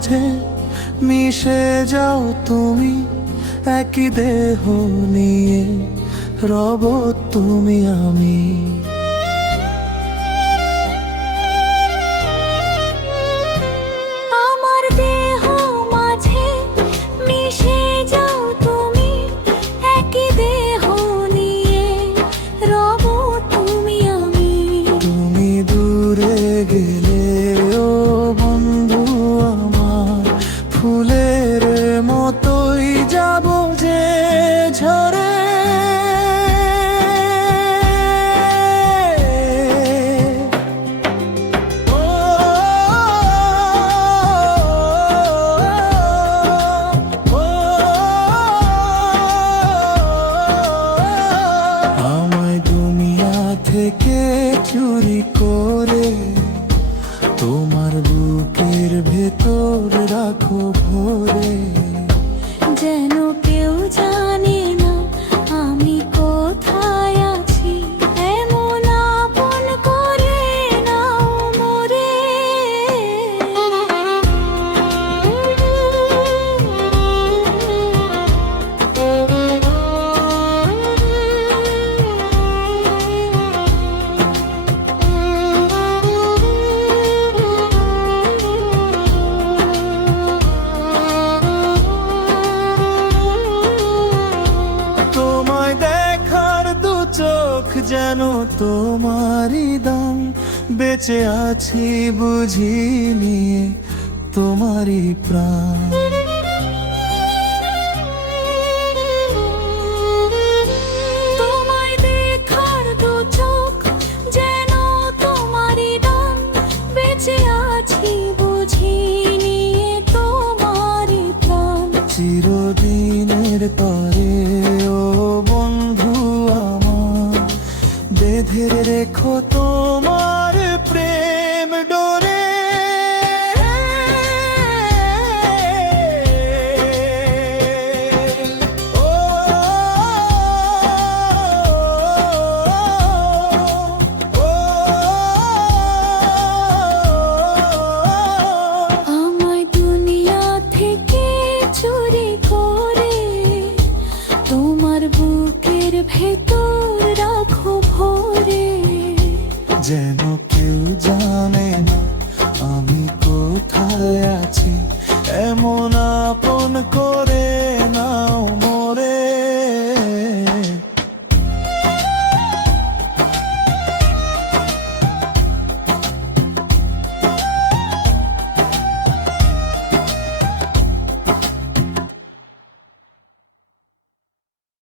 মাঝে মিশে যাও তুমি, একই দেহ নিয়ে রব তুমি আমি। আমার দেহ মাঝে মিশে যাও তুমি, একই দেহ নিয়ে রব তুমি আমি। তুমি দূরে গেলে ও বন্ধু আমার, ফুলের মতোই যাব যে ঝরে। আমায় দুনিয়া থেকে চুরি করে তোমার বুকের ভেতর রাখো ভরে। যেন কেউ জানে না আমি কোথায় আছি, এমন আপন করে নাও মোরে। তোমায় দেখার দু চোখ যেন তোমারই দাম, বেঁচে আছি বুঝি নিয়ে তোমারই প্রাণ। তোমায় দেখার দু চোখ যেন তোমারই দান, বেঁচে আছি বুঝি নিয়ে তোমারই প্রাণ। চিরদিনের তরে ও বন্ধু আমার, বেঁধে রেখো তোমার প্রেম ডোরে। ও আমায় দুনিয়া থেকে চুরি করে তোমার বুকের ভেতর রাখো ভরে। যেন কেউ জানে না আমি কোথায় আছি, এমন আপন করে